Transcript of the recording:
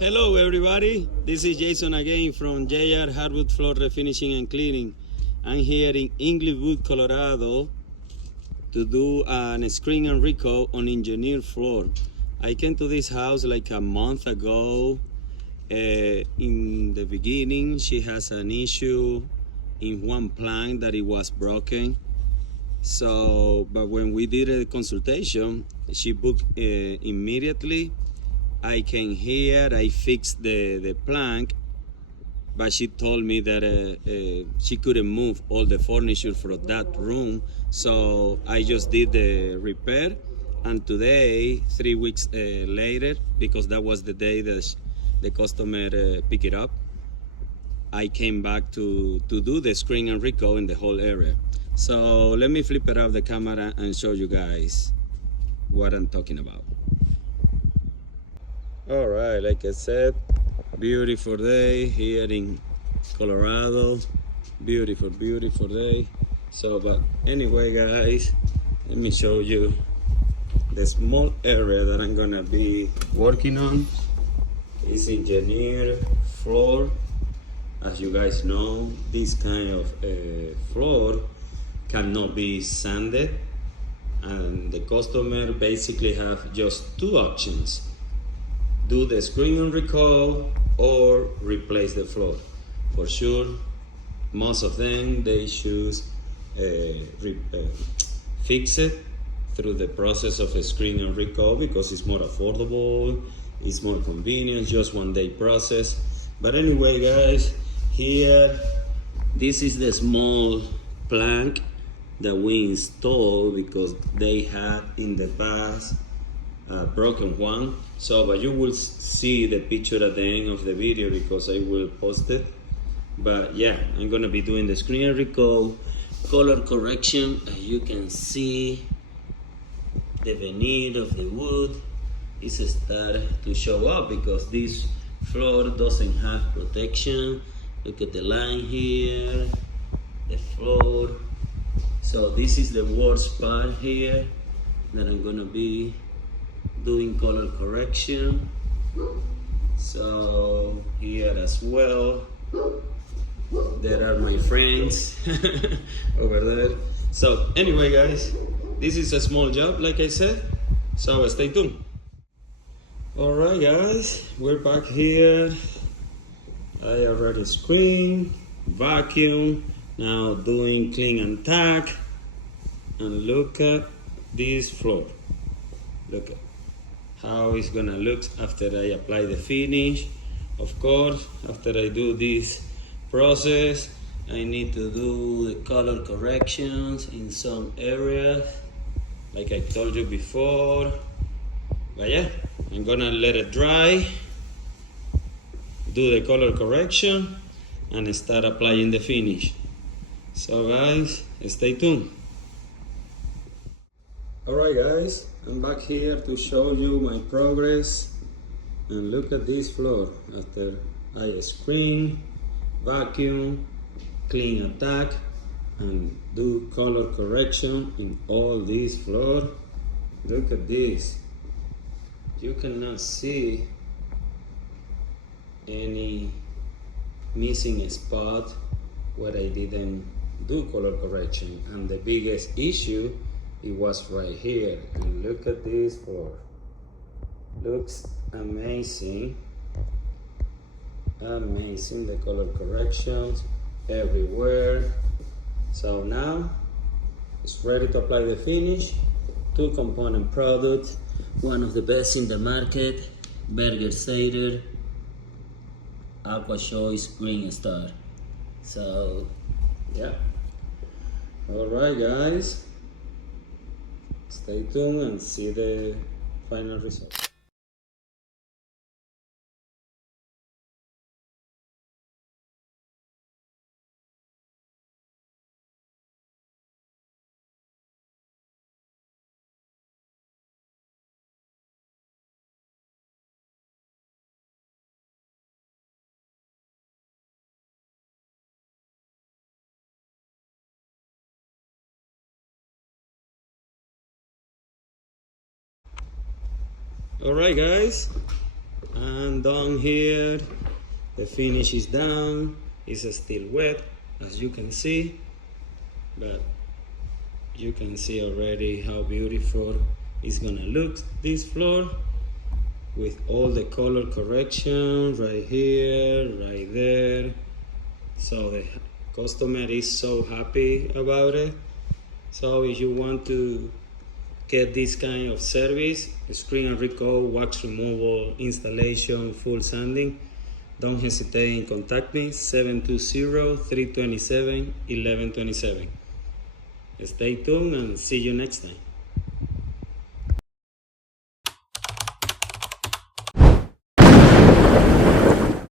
Hello everybody, this is Jason again from JR Hardwood Floor Refinishing and Cleaning. I'm here in Inglewood, Colorado to do an screen and recoat on engineered floor. I came to this house like a month ago. In the beginning, she has an issue in one plank that it was broken. But when we did a consultation, she booked immediately. I came here, I fixed the plank, but she told me that she couldn't move all the furniture from that room. So I just did the repair. And today, 3 weeks later, because that was the day that the customer picked it up, I came back to do the screen and recoat in the whole area. So let me flip it off the camera and show you guys what I'm talking about. All right, like I said, beautiful day here in Colorado. Beautiful, beautiful day. But anyway, guys, let me show you the small area that I'm gonna be working on. It's engineered floor. As you guys know, this kind of floor cannot be sanded, and the customer basically have just two options: do the screen and recoat or replace the floor. For sure, most of them they choose fix it through the process of a screen and recoat because it's more affordable, it's more convenient, just one day process. But anyway, guys, here, this is the small plank that we installed because they had in the past a broken one. But you will see the picture at the end of the video because I will post it. But yeah, I'm gonna be doing the screen and recoat, color correction. As you can see, the veneer of the wood is starting to show up because this floor doesn't have protection. Look at the line here, the floor. So this is the worst part here that I'm gonna be doing color correction. So here as well, there are my friends over there. So anyway, guys, this is a small job, like I said, so stay tuned. All right, guys, we're back here. I already screened, vacuum, now doing clean and tack. And look at this floor. Look at how it's gonna look after I apply the finish. Of course, after I do this process, I need to do the color corrections in some areas, like I told you before. But yeah, I'm gonna let it dry, do the color correction, and start applying the finish. So guys, stay tuned. Alright guys, I'm back here to show you my progress. And look at this floor after I screen, vacuum, clean attack, and do color correction in all this floor. Look at this. You cannot see any missing spot where I didn't do color correction. And the biggest issue, it was right here. And look at this floor. Looks amazing. Amazing, the color corrections everywhere. So now it's ready to apply the finish. 2-component product, one of the best in the market, Berger Seder Aqua Choice Green Star. So yeah, all right guys, stay tuned and see the final result. All right guys, And down here, the finish is down. It's still wet, as you can see, but you can see already how beautiful it's gonna look, this floor, with all the color correction right here, right there. So the customer is so happy about it. So if you want to get this kind of service, screen and recoat, wax removal, installation, full sanding, don't hesitate and contact me, 720-327-1127. Stay tuned and see you next time.